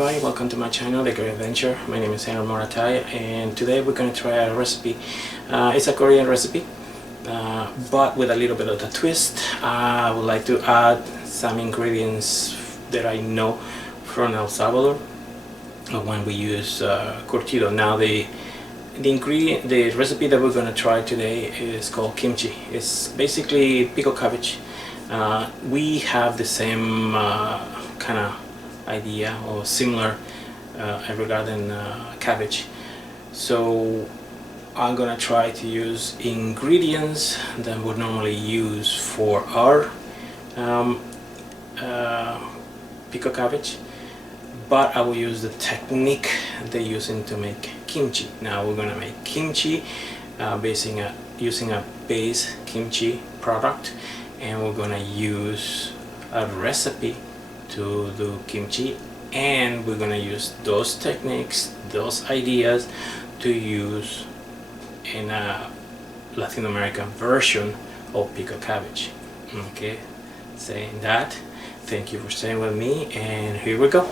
everybody, welcome to my channel, The Great Adventure. My name is Henry Moratai, and today we're going to try a recipe. It's a Korean recipe, but with a little bit of a twist. I would like to add some ingredients that I know from El Salvador when we use curtido. Now the recipe that we're going to try today is called kimchi. It's basically pickled cabbage. We have the same kind of idea or similar regarding cabbage, so I'm gonna try to use ingredients that would normally use for our pickled cabbage, but I will use the technique they're using to make kimchi. Now we're gonna make kimchi using a base kimchi product, and we're gonna use a recipe to do kimchi, and we're gonna use those techniques, those ideas to use in a Latin American version of pickled cabbage. Okay, saying that, thank you for staying with me, and here we go.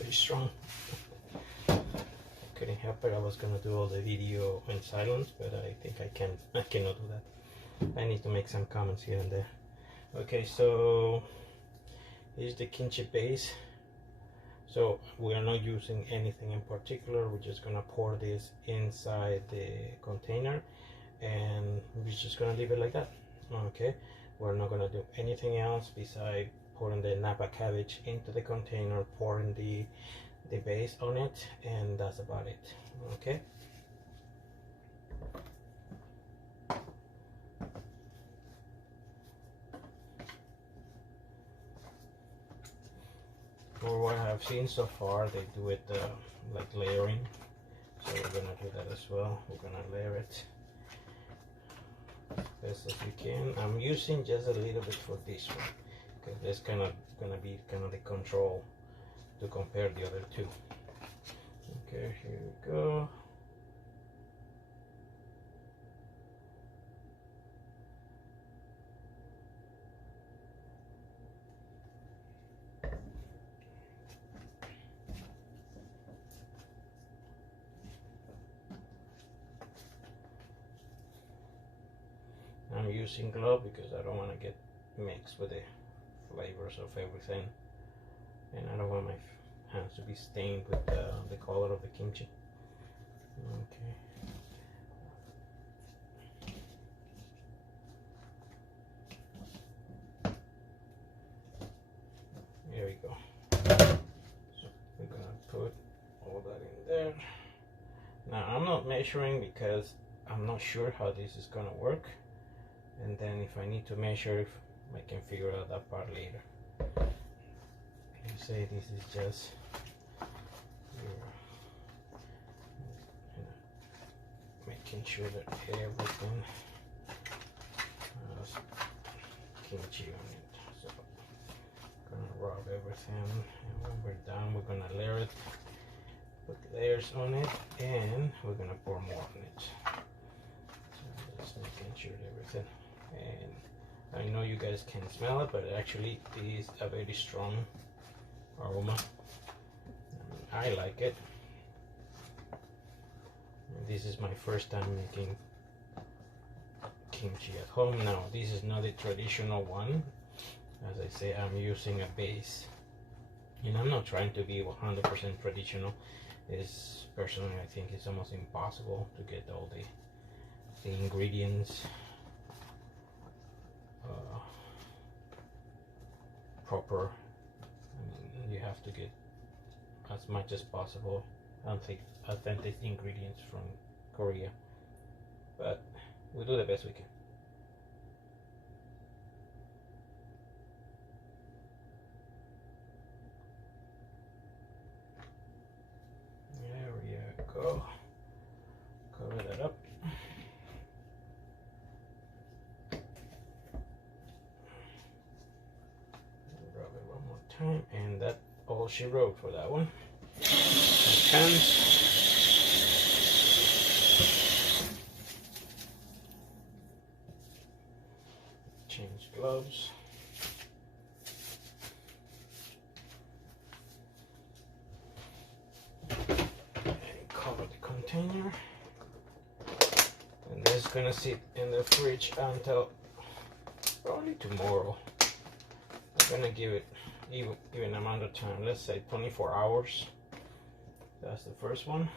Very strong. Couldn't help it. I was gonna do all the video in silence, but I think I cannot do that. I need to make some comments here and there. Okay, so here's the kimchi base. So we are not using anything in particular. We're just gonna pour this inside the container, and we're just gonna leave it like that. Okay, we're not gonna do anything else besides pouring the Napa cabbage into the container, pouring the base on it, and that's about it. Okay. For what I've seen so far, they do it like layering, so we're gonna do that as well. We're gonna layer it as best as we can. I'm using just a little bit for this one because that's gonna be kind of the control to compare the other two. Okay, here we go. I'm using glove because I don't want to get mixed with the flavors of everything, and I don't want my hands to be stained with the color of the kimchi. Okay. There we go. So we're gonna put all that in there. Now I'm not measuring because I'm not sure how this is gonna work, and then if I need to measure, I can figure out that part later. You say this is just making sure that everything has kimchi on it. So gonna rub everything, and when we're done, we're gonna layer it, put layers on it, and we're gonna pour more on it. So just making sure everything. And I know you guys can smell it, but it actually is a very strong aroma. I like it. And this is my first time making kimchi at home. Now this is not a traditional one. As I say, I'm using a base, and I'm not trying to be 100% traditional. It's personally, I think it's almost impossible to get all the ingredients proper. I mean, you have to get as much as possible authentic ingredients from Korea, but we do the best we can. There we go. Cover that up. Rub it one more time, and that's all she wrote for that one. Hands. Change gloves. And cover the container. And this is gonna sit in the fridge until probably tomorrow. I'm gonna give it even amount of time, let's say 24 hours. That's the first one.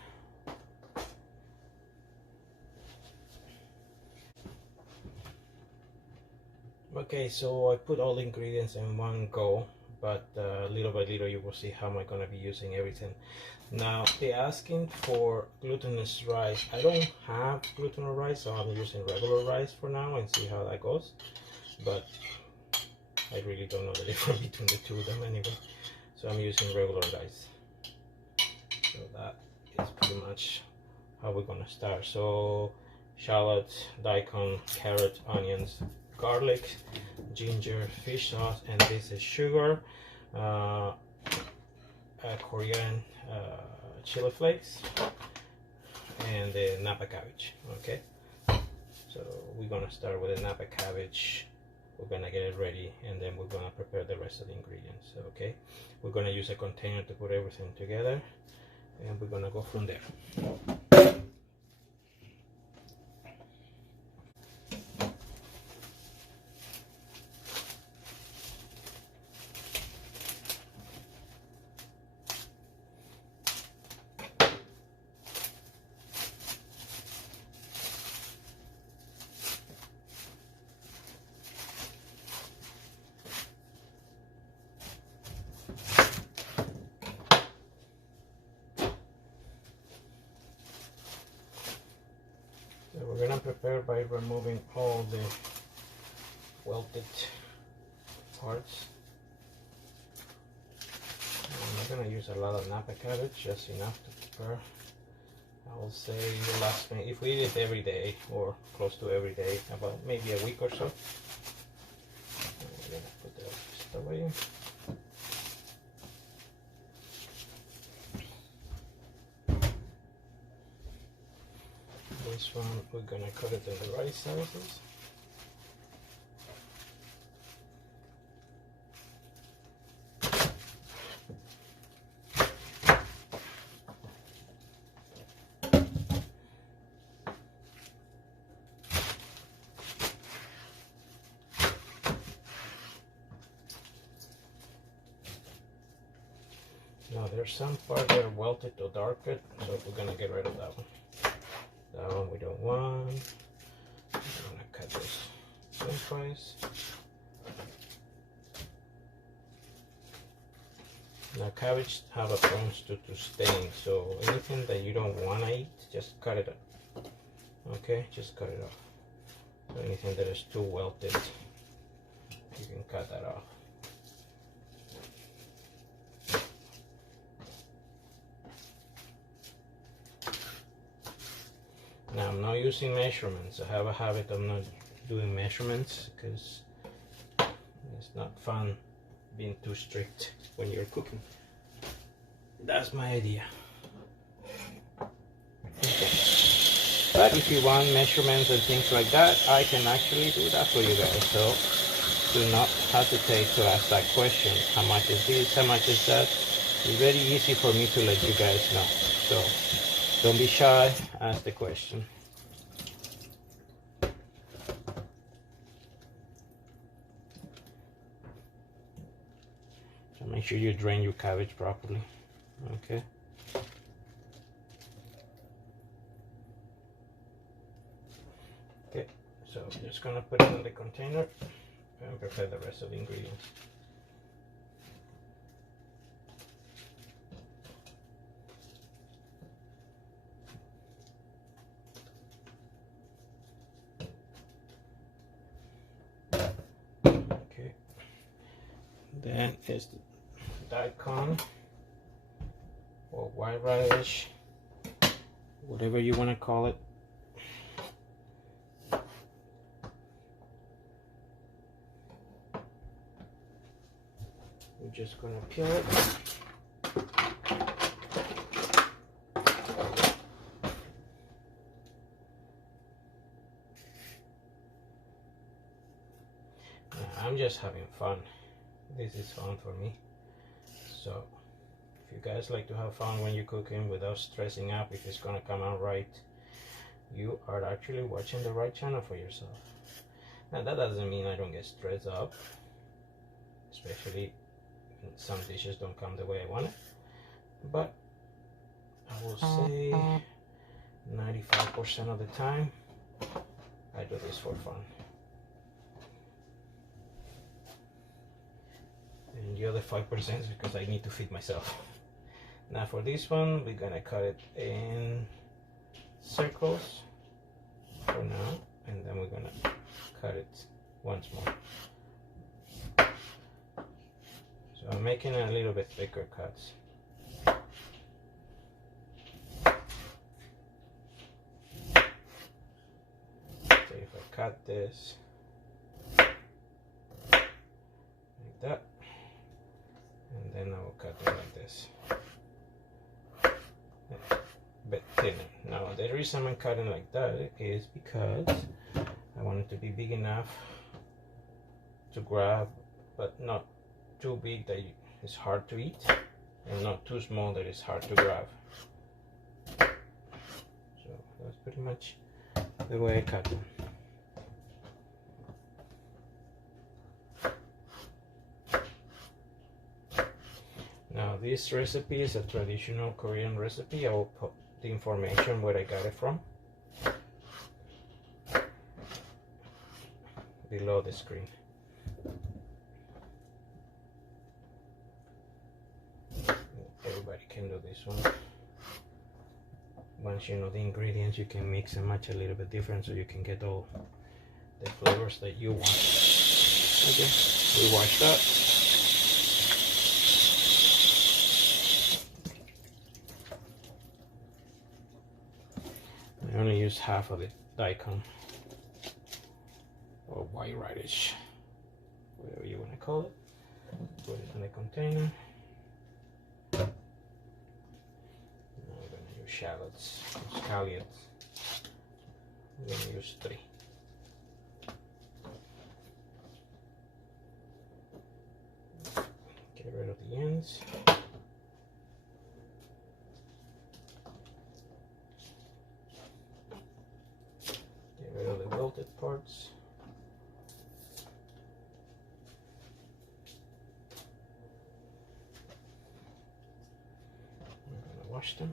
Okay, so I put all the ingredients in one go, but little by little you will see how am I going to be using everything. Now they're asking for glutinous rice. I don't have glutinous rice, so I'm using regular rice for now and see how that goes. But I really don't know the difference between the two of them anyway, so I'm using regular rice. So that is pretty much how we're gonna start. So shallots, daikon, carrot, onions, garlic, ginger, fish sauce, and this is sugar, Korean chili flakes, and the Napa cabbage. Okay, so we're gonna start with the Napa cabbage. We're gonna get it ready, and then we're gonna prepare the rest of the ingredients. Okay, we're gonna use a container to put everything together, and we're gonna go from there. welted parts. I'm not gonna use a lot of Napa cabbage, just enough to prepare. I will say it lasts me, if we eat it every day or close to every day, about maybe a week or so. I'm gonna put that just away. This one we're gonna cut it in the right sizes. Now there's some part that are welted or darker, so we're gonna get rid of that one. That one we don't want. I'm gonna cut this lengthwise. Now cabbage have a prone to stain, so anything that you don't want to eat, just cut it up. Okay, just cut it off. So anything that is too welted, you can cut that off. Now I'm not using measurements. I have a habit of not doing measurements because it's not fun being too strict when you're cooking. That's my idea. Okay. But if you want measurements and things like that, I can actually do that for you guys. So do not hesitate to ask that question. How much is this? How much is that? It's very easy for me to let you guys know. So don't be shy, ask the question. So make sure you drain your cabbage properly. Okay. Okay, so I'm just gonna put it in the container and prepare the rest of the ingredients. Then is the daikon or white radish, whatever you want to call it. We're just going to peel it. Now, I'm just having fun. This is fun for me. So if you guys like to have fun when you're cooking without stressing out if it's gonna come out right, you are actually watching the right channel for yourself. Now that doesn't mean I don't get stressed up, especially when some dishes don't come the way I want it, but I will say 95% of the time I do this for fun. And the other 5% is because I need to feed myself. Now for this one, we're gonna cut it in circles for now, and then we're gonna cut it once more. So I'm making a little bit thicker cuts. So if I cut this like that, and then I will cut it like this, a bit thinner. Now the reason I'm cutting like that is because I want it to be big enough to grab, but not too big that it's hard to eat, and not too small that it's hard to grab. So that's pretty much the way I cut them. Now this recipe is a traditional Korean recipe. I will put the information where I got it from below the screen. Everybody can do this one. Once you know the ingredients, you can mix and match a little bit different so you can get all the flavors that you want. Okay, we washed up. I only use half of the daikon, or white radish, whatever you want to call it. Put it in the container. Now we're going to use shallots, scallions. I'm going to use 3. Get rid of the ends. Get rid of the wilted parts. I'm going to wash them.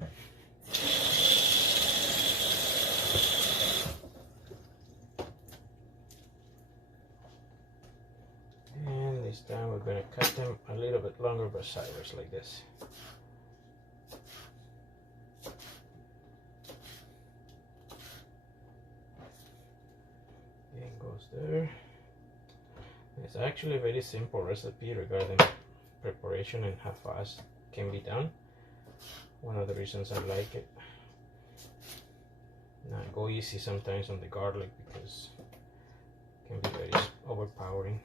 And this time we're going to cut them a little bit longer but sideways like this. And goes there. It's actually a very simple recipe regarding preparation and how fast can be done. One of the reasons I like it. Now I go easy sometimes on the garlic because it can be very overpowering.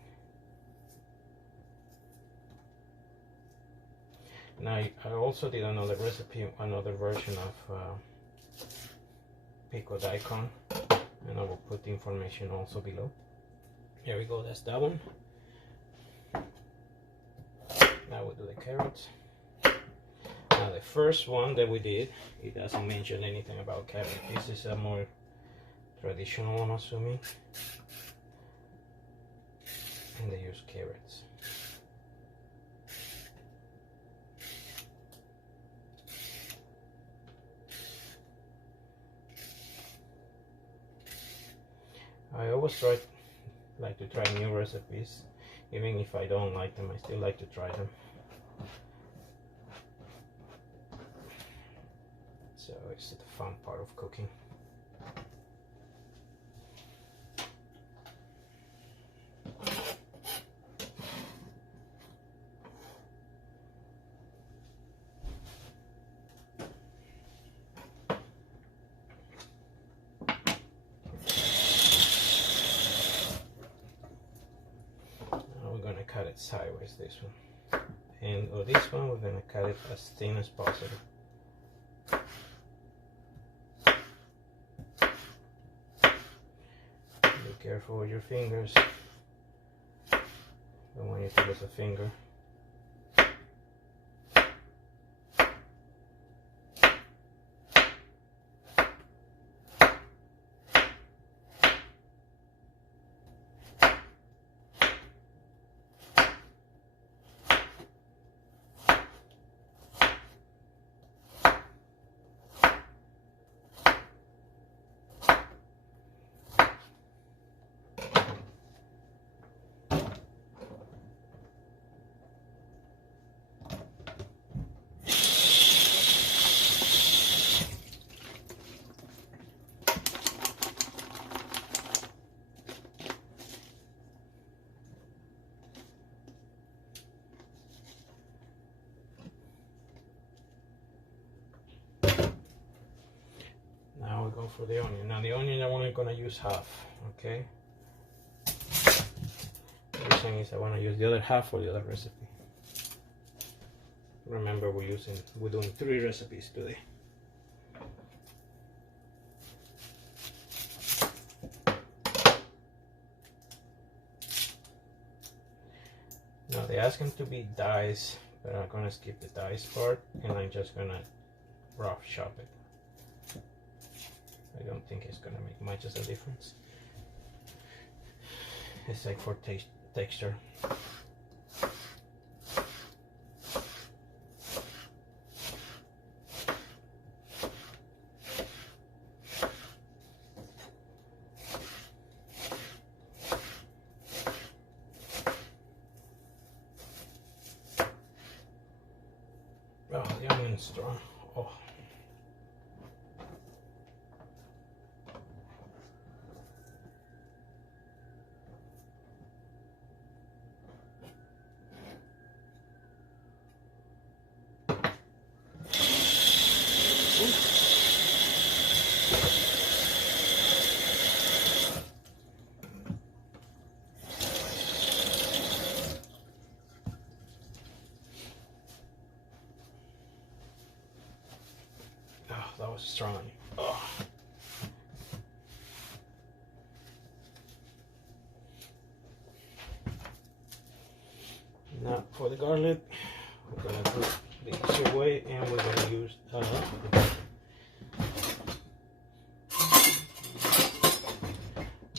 Now I also did another recipe, another version of pico daikon, and I will put the information also below. Here we go, that's that one. Now we'll do the carrots. Now the first one that we did, it doesn't mention anything about carrot. This is a more traditional, I'm assuming. And they use carrots. I always like to try new recipes. Even if I don't like them, I still like to try them. So it's the fun part of cooking. Cut it sideways, this one, and this one we're going to cut it as thin as possible. Be careful with your fingers, don't want you to lose a finger. Now we go for the onion. Now the onion I'm only going to use half, okay? The reason is I want to use the other half for the other recipe. Remember we're doing 3 recipes today. Now they ask them to be diced, but I'm going to skip the diced part and I'm just going to rough chop it. I don't think it's going to make much of a difference. It's like for texture. Oh, the onion's strong. Oh. strong on you. Oh. Now for the garlic, we're gonna do the easier way, and we're gonna use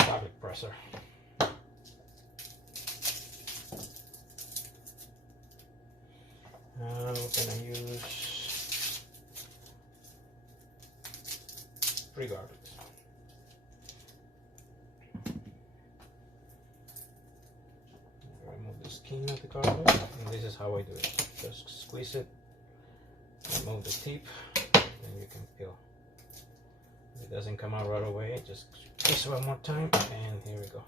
garlic presser. We're gonna use 3 garlics. Remove the skin of the garlic, and this is how I do it. Just squeeze it, remove the tip, and you can peel. If it doesn't come out right away, just squeeze one more time, and here we go.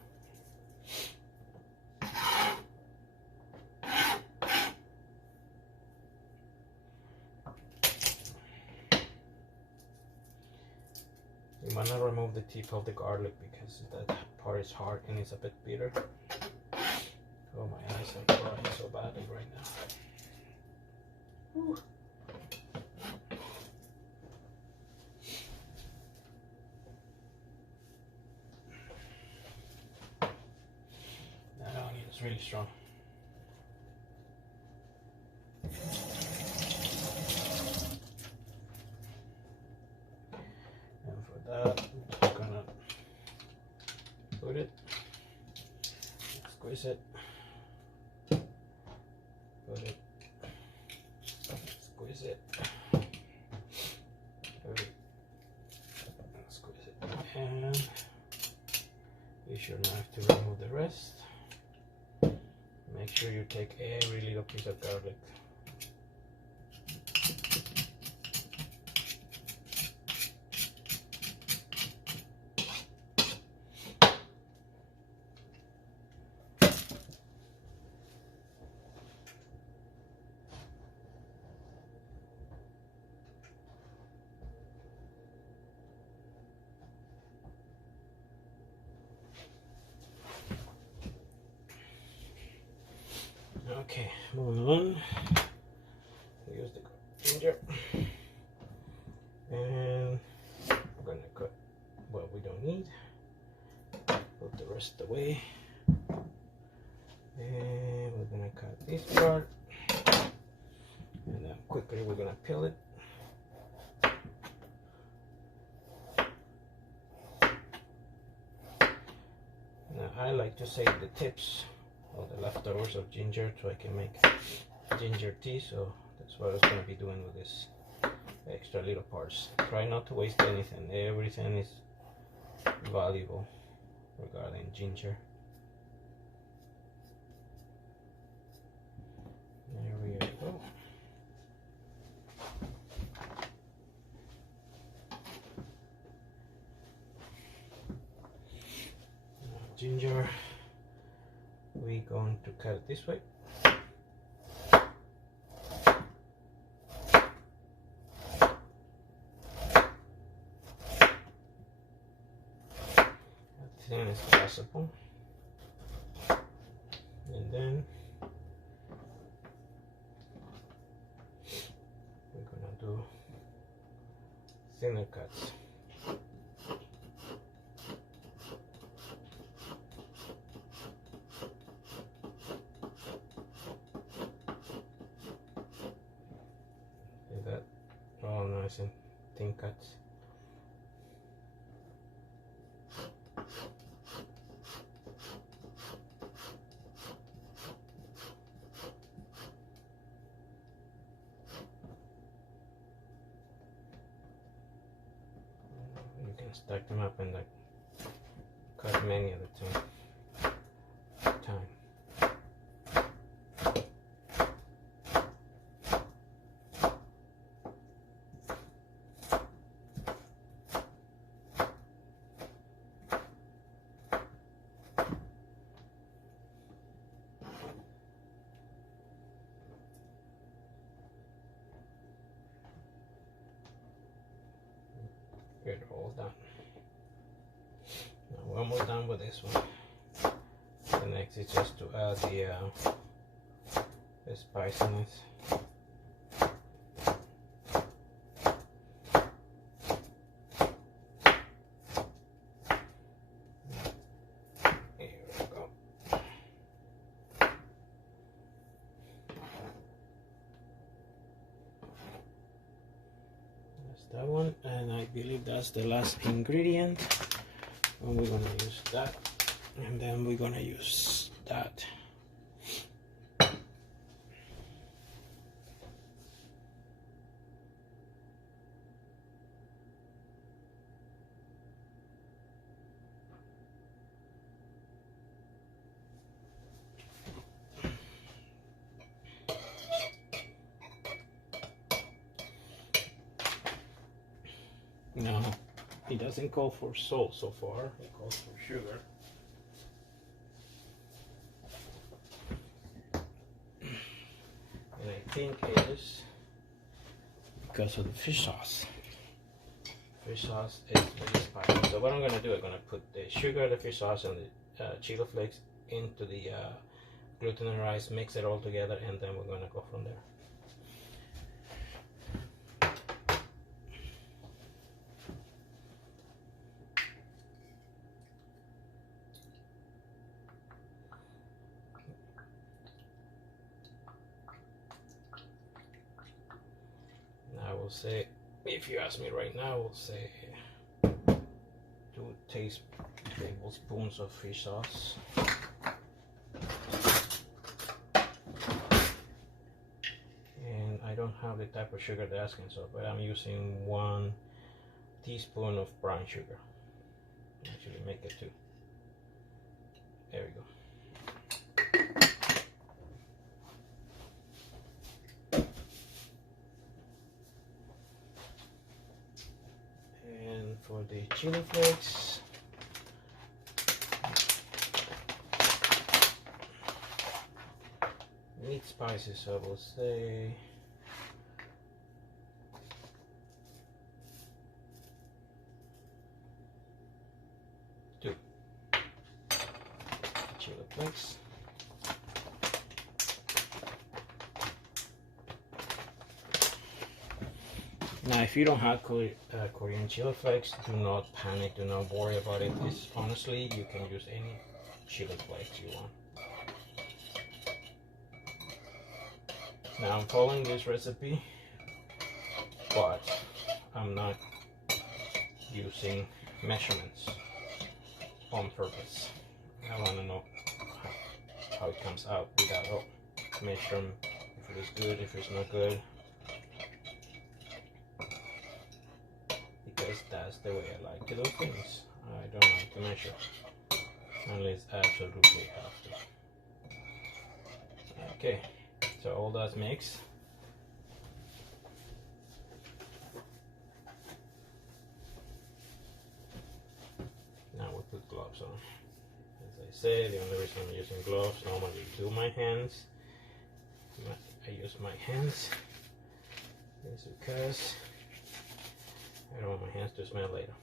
You might not remove the tip of the garlic because that part is hard and it's a bit bitter. Oh, my eyes are crying so badly right now. Whew. That onion is really strong. And for that, I'm just gonna put it, squeeze it, put it, squeeze it, put it, squeeze it, and use your knife to remove the rest. Make sure you take every little piece of garlic. Okay, moving on. Use the ginger, and we're gonna cut what we don't need. Put the rest away, and we're gonna cut this part, and then quickly we're gonna peel it. Now I like to save the tips or the leftovers of ginger so I can make ginger tea, so that's what I was going to be doing with this extra little parts. Try not to waste anything. Everything is valuable regarding ginger. There we go. Now, ginger, we're going to cut it this way. As thin as possible. And then we're gonna do thinner cuts. All nice and thin cuts. You can stack them up and like cut many at a time. Get it all done. Now when we're done with this one, the next is just to add the spiciness. that one, and I believe that's the last ingredient. And we're gonna use that, and then we're gonna use that. No, it doesn't call for salt so far, it calls for sugar. And I think it is because of the fish sauce. Fish sauce is very spicy. So what I'm gonna do, I'm gonna put the sugar, the fish sauce, and the chili flakes into the glutinous rice, mix it all together, and then we're gonna go from there. I will say, if you ask me right now, I will say 2 tablespoons of fish sauce. And I don't have the type of sugar they're asking, so but I'm using 1 teaspoon of brown sugar. Actually, make it 2. There we go. For the chili flakes, meat spices, I will say 2 chili flakes. Now, if you don't have Korean chili flakes, do not panic, do not worry about it. It's, honestly, you can use any chili flakes you want. Now, I'm following this recipe, but I'm not using measurements on purpose. I want to know how it comes out without measuring if it is good, if it's not good. Because that's the way I like to do things. I don't like to measure unless I absolutely have to. Okay, so all that's mixed. Now we put gloves on. As I said, the only reason I'm using gloves, normally do my hands. I use my hands is because I don't want my hands to smell later.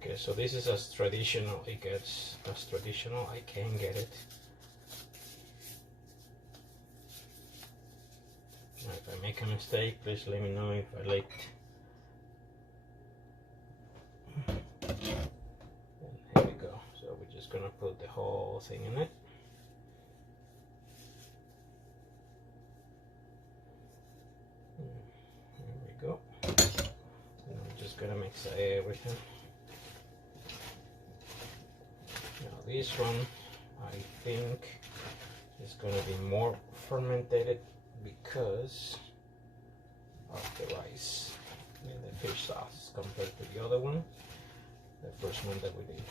Okay, so this is as traditional it gets, as traditional I can get it. Now, if I make a mistake, please let me know if I leaked. And here we go. So we're just gonna put the whole thing in it. There we go. And I'm just gonna mix everything. Now this one, I think, is going to be more fermented because of the rice and the fish sauce compared to the other one, the first one that we did.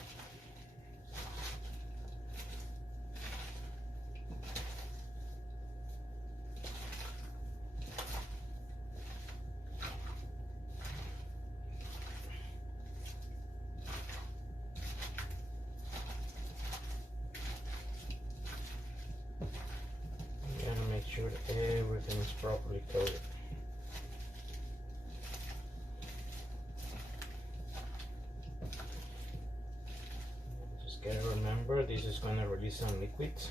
Make sure that everything is properly coated. gotta remember, this is going to release some liquids.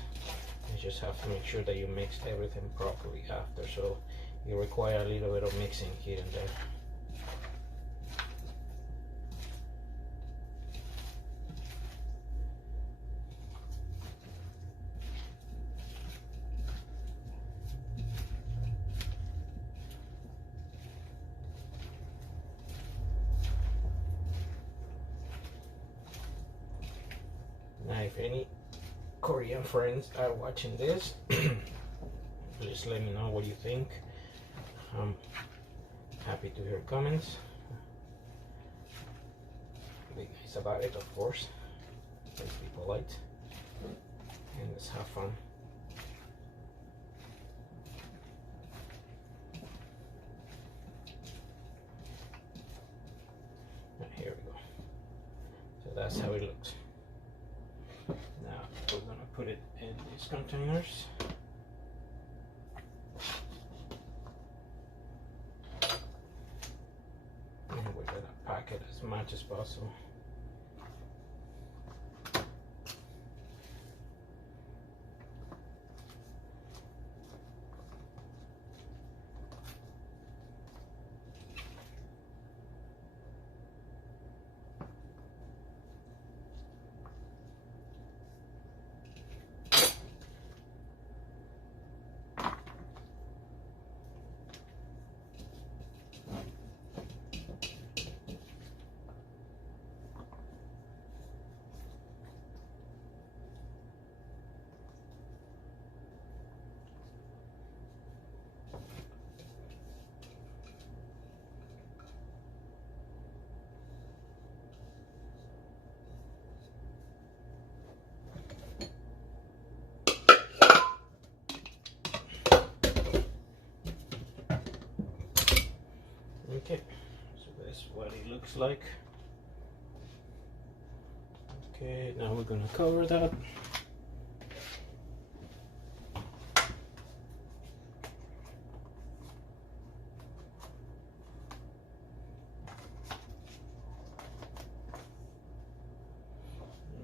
You just have to make sure that you mix everything properly after, so you require a little bit of mixing here and there. Now, if any Korean friends are watching this, please let me know what you think. I'm happy to hear comments. Be nice about it, of course. Let's be polite and let's have fun. And here we go. So that's how it looks. Now we're gonna put it in these containers. And we're gonna pack it as much as possible. Okay, so that's what it looks like. Okay, now we're gonna cover that.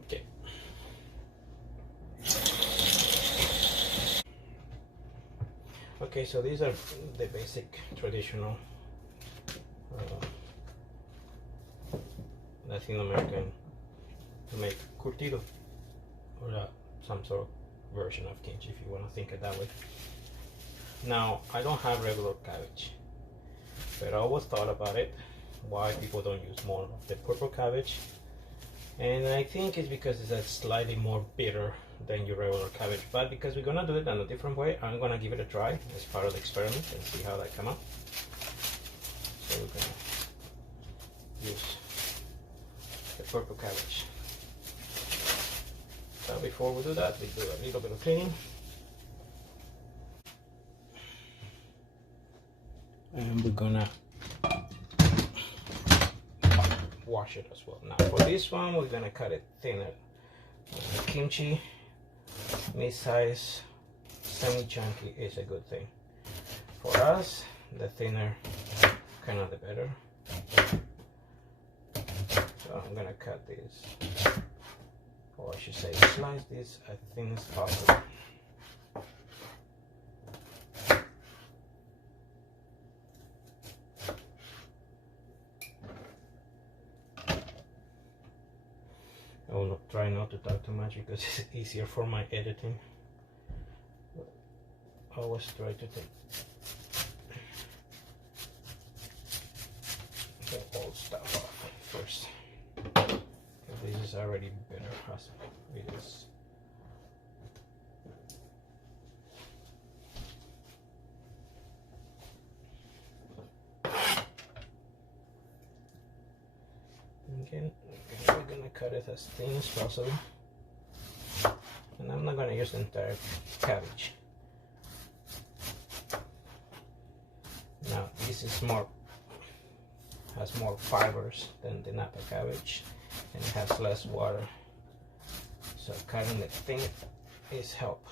Okay. Okay, so these are the basic traditional Latin American to make curtido, or some sort of version of kimchi if you want to think it that way. Now, I don't have regular cabbage, but I always thought about it, why people don't use more of the purple cabbage, and I think it's because it's a slightly more bitter than your regular cabbage, but because we're gonna do it in a different way, I'm gonna give it a try as part of the experiment and see how that comes out. So we're gonna use the purple cabbage. So before we do that, we do a little bit of cleaning. And we're gonna wash it as well. Now for this one, we're gonna cut it thinner. Kimchi, mid-size, semi-chunky is a good thing. For us, the thinner, kind of the better. So I'm gonna cut this, or I should say slice this as thin as possible. I will try not to talk too much because it's easier for my editing. But I always try to take the old stuff off first. This is already better as it is. Again, we're gonna cut it as thin as possible, and I'm not gonna use the entire cabbage. Now this is has more fibers than the Napa cabbage, and it has less water, so cutting it thin is help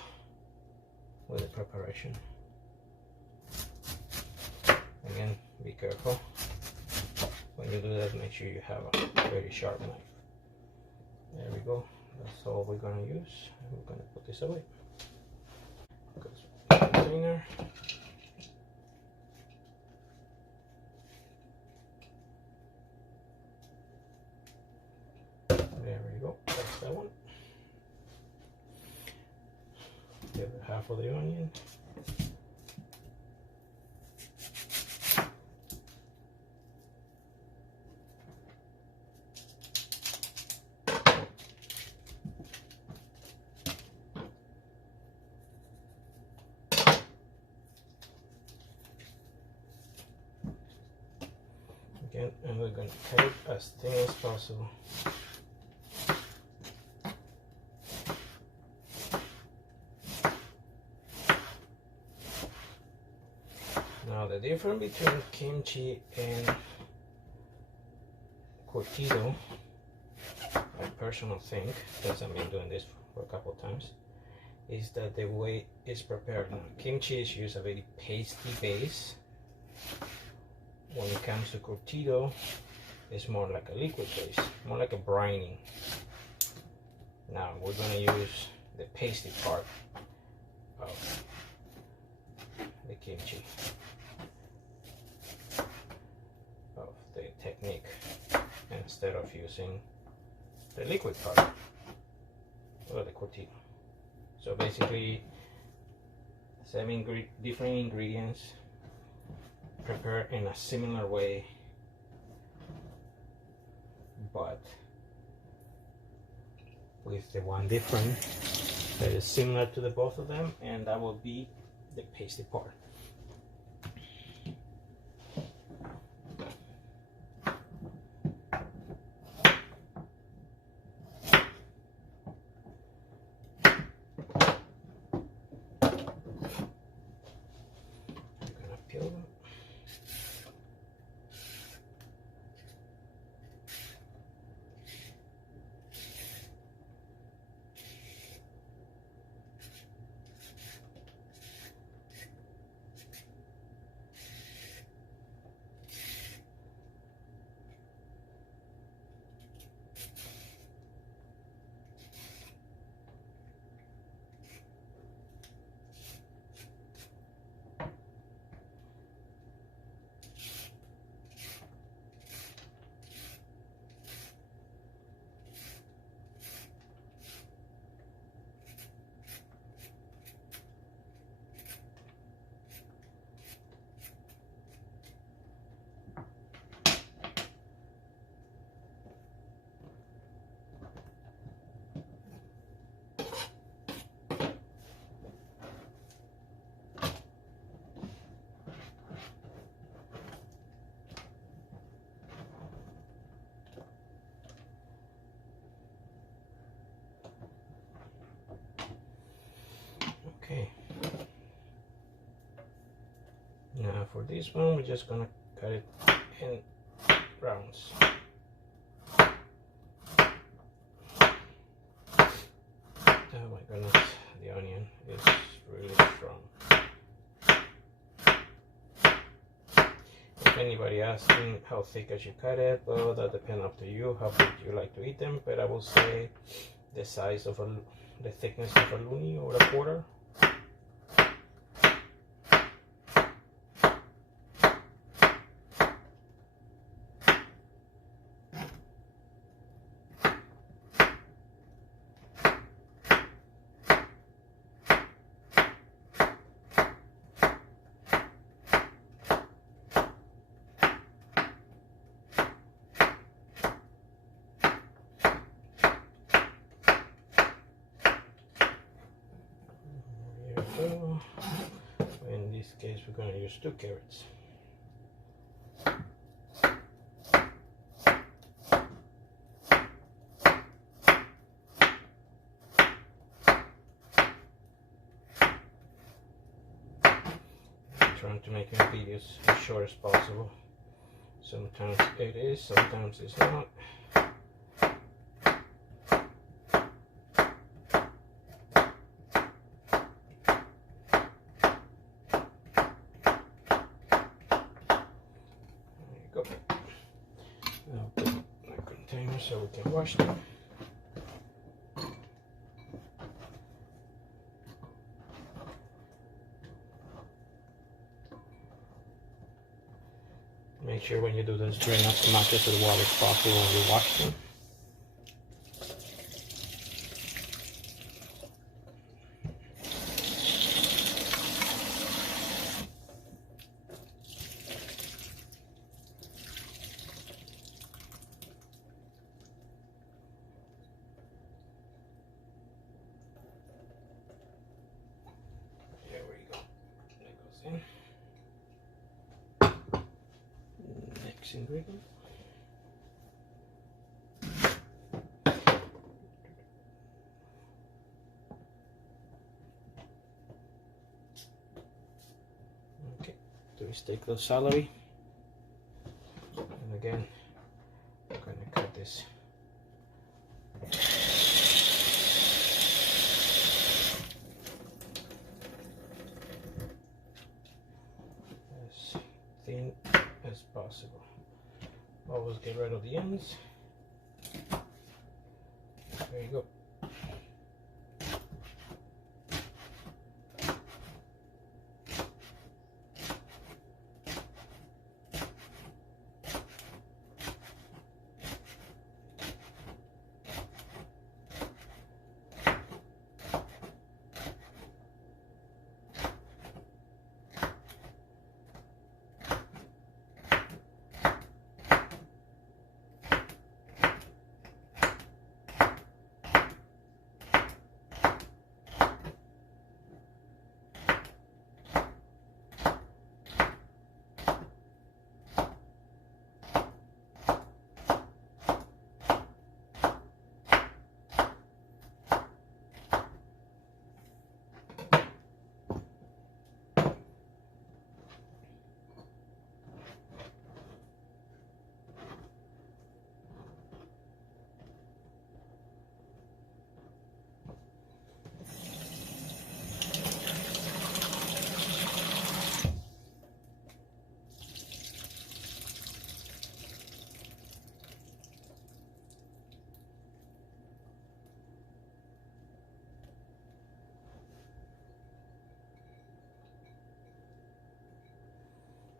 with the preparation. Again, be careful when you do that. Make sure you have a very sharp knife. There we go. That's all we're gonna use. We're gonna put this away. Container. There we go. That's that one. The other half of the onion. Again, and we're going to cut it as thin as possible. Now the difference between kimchi and curtido, I personally think, because I've been doing this for a couple of times, is that the way it's prepared. Now, kimchi is used a very pasty base. When it comes to curtido, it's more like a liquid base, more like a brining. Now we're going to use the pasty part of the kimchi, of the technique, instead of using the liquid part of the curtido. So basically 7 different ingredients prepared in a similar way, but with the one different that is similar to the both of them, and that will be the pasty part. I'm gonna peel them. Okay, now for this one, we're just gonna cut it in rounds. Oh my goodness, the onion is really strong. If anybody asking how thick I should cut it, well, that depends up to you, how big you like to eat them, but I will say the size of the thickness of a loonie or a quarter. In this case, we're going to use 2 carrots. I'm trying to make my videos as short as possible. Sometimes it is, sometimes it's not. So we can wash them. make sure when you do this, drain as much of the water as possible when you wash them. There we go. That goes in. Next ingredient. Okay, so we take the celery, and again, I'm gonna cut this. As thin as possible. Always get rid of the ends. There you go.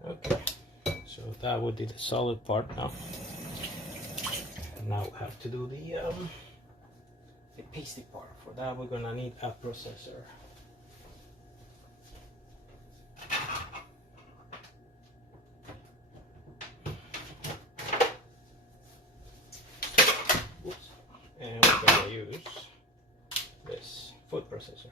Okay, so that would be the solid part now. Now we have to do the pasty part. For that, we're gonna need a processor. Oops. And we're gonna use this food processor.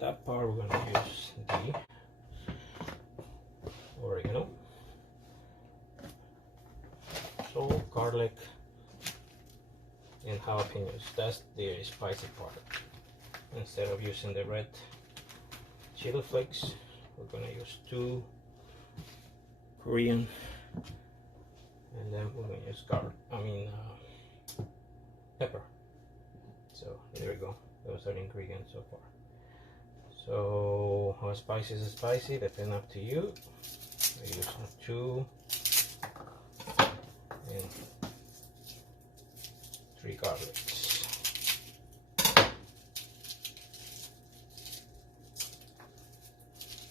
That part we're going to use the oregano, salt, garlic, and jalapenos. That's the spicy part. Instead of using the red chili flakes, we're going to use 2 Korean, and then we're going to use pepper. So there we go. Those are the ingredients so far. So how spicy is spicy, depend up to you. I use 2 and 3 garlics.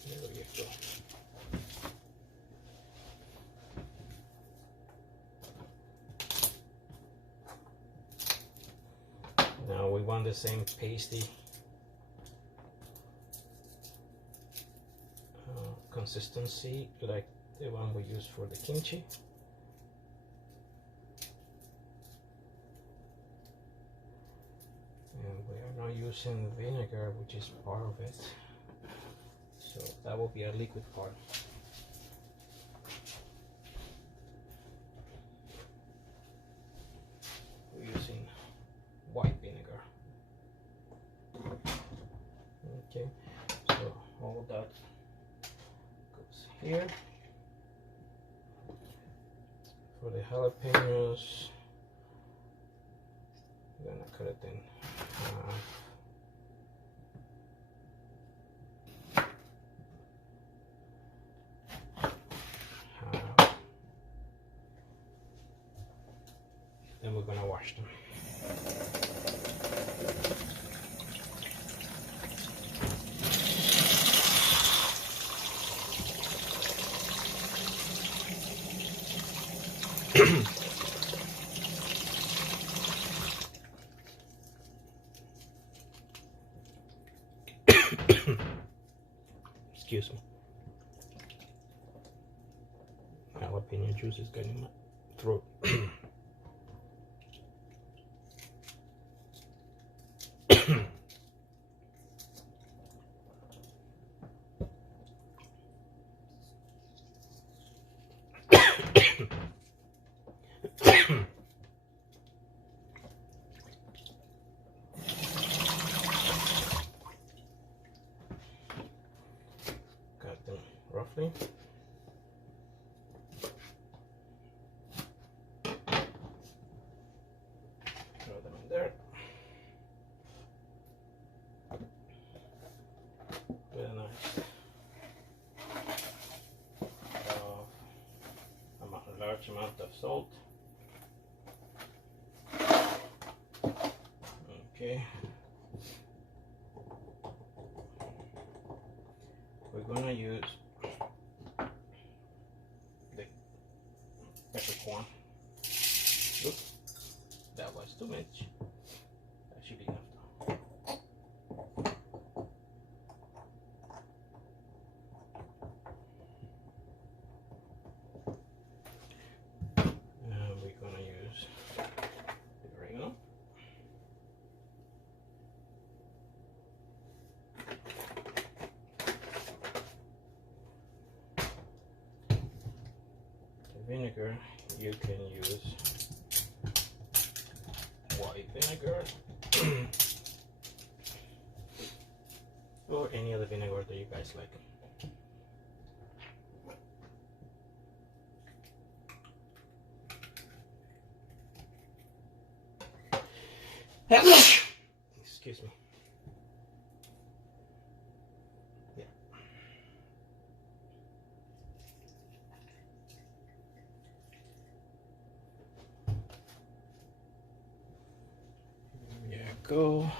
There you go. Now we want the same pasty consistency like the one we use for the kimchi. And we are now using vinegar, which is part of it. So that will be a liquid part. We're using white vinegar. Okay, so all that here. For the jalapenos, I'm gonna cut it in half. Then we're gonna wash them. Excuse me. Jalapeno juice is getting my throat. Got them roughly. Throw them in there. With a nice large amount of salt. Okay. We're gonna use the peppercorn. Oops, that was too much. That should be enough though. And we're gonna use the oregano. Vinegar, you can use white vinegar or any other vinegar that you guys like. Excuse me. Yeah. There you go.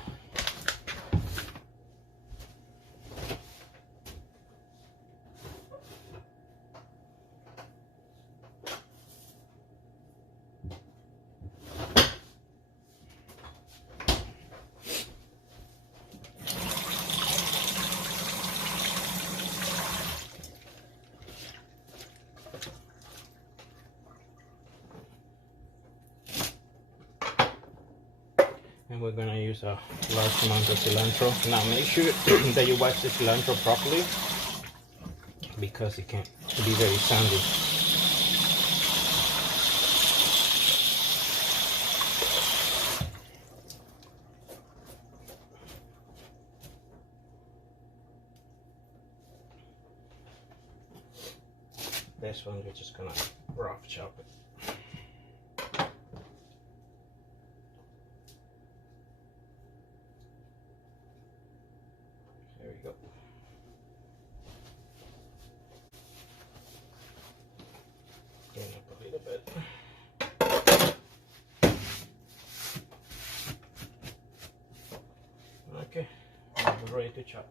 And we're gonna use a large amount of cilantro. Now make sure that you wash the cilantro properly because it can be very sandy. This one we're just gonna rough chop it. There we go. Clean up a little bit. Okay, now we're ready to chop.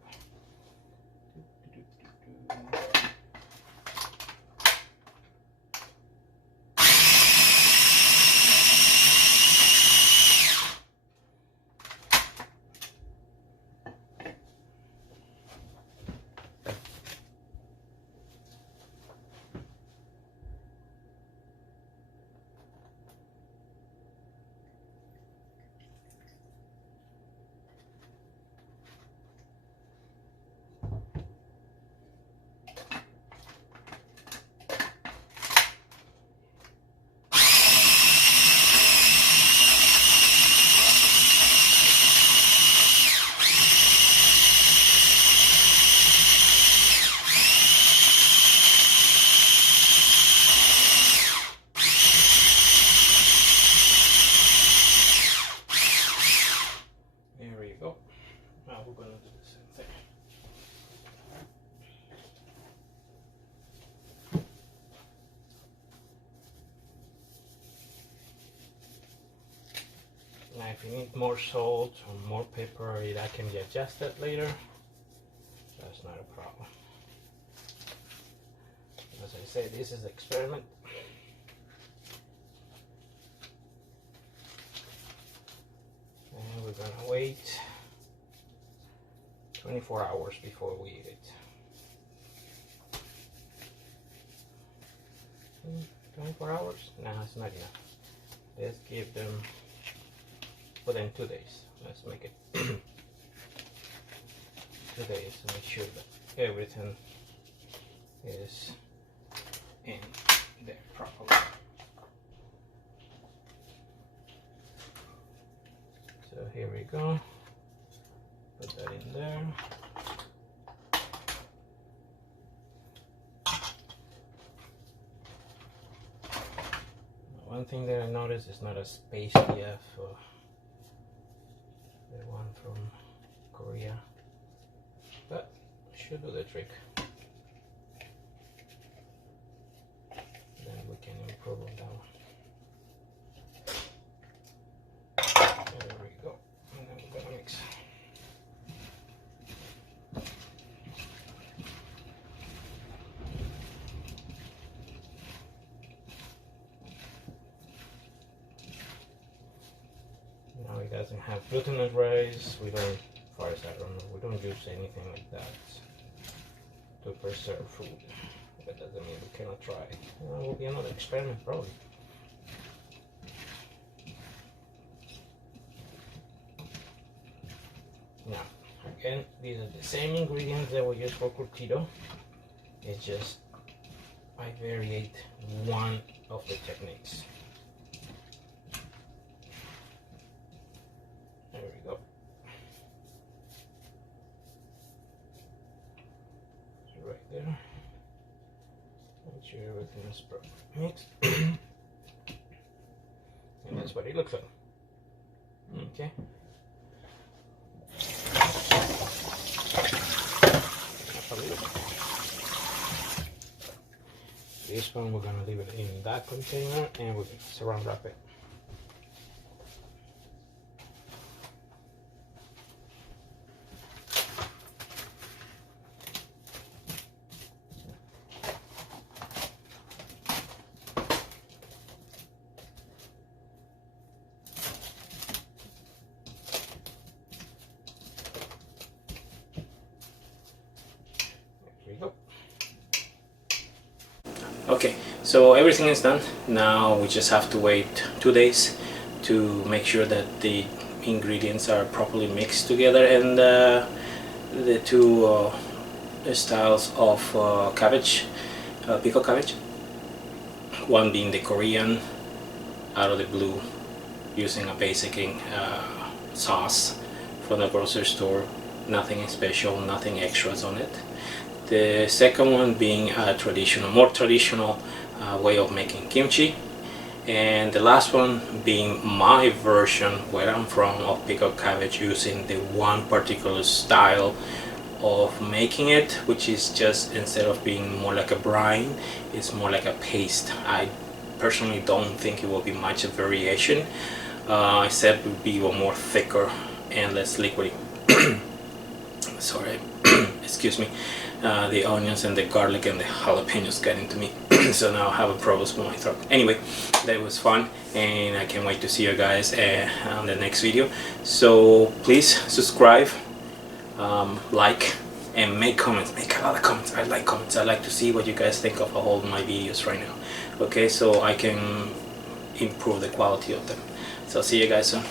if you need more salt or more pepper, that can be adjusted later. That's not a problem. As I said, this is the experiment. And we're gonna wait 24 hours before we eat it. 24 hours? No, it's not enough. Let's give them within 2 days. Let's make it 2 days to make sure that everything is in there properly. So here we go. Put that in there. One thing that I noticed is not as pasty as the one from Korea, but should do the trick. Then we can improve on that one. There we go. And then we're gonna mix. Now it doesn't have glutinous rice. We don't, as far as I don't know, we don't use anything like that to preserve food. That doesn't mean we cannot try it. It will be another experiment probably. Now, again, these are the same ingredients that we use for curtido. It's just I variate one of the techniques. There we go. So right there. Make sure everything is perfect mixed. And that's what it looks like. Okay. This one we're gonna leave it in that container and we're gonna saran wrap it. Okay, so everything is done. Now we just have to wait 2 days to make sure that the ingredients are properly mixed together, and the two styles of cabbage, pickled cabbage, one being the Korean out of the blue using a basic sauce from the grocery store, nothing special, nothing extras on it. The second one being a more traditional way of making kimchi, and the last one being my version where I'm from of pickled cabbage, using the one particular style of making it, which is just, instead of being more like a brine, it's more like a paste. I personally don't think it will be much of variation, except it will be more thicker and less liquidy. Sorry, excuse me. The onions and the garlic and the jalapenos got into me. So now I have a problem with my throat. Anyway, that was fun, and I can't wait to see you guys on the next video. So please subscribe, like, and make comments. Make a lot of comments. I like comments. I like to see what you guys think of all my videos right now. Okay, so I can improve the quality of them. So see you guys soon.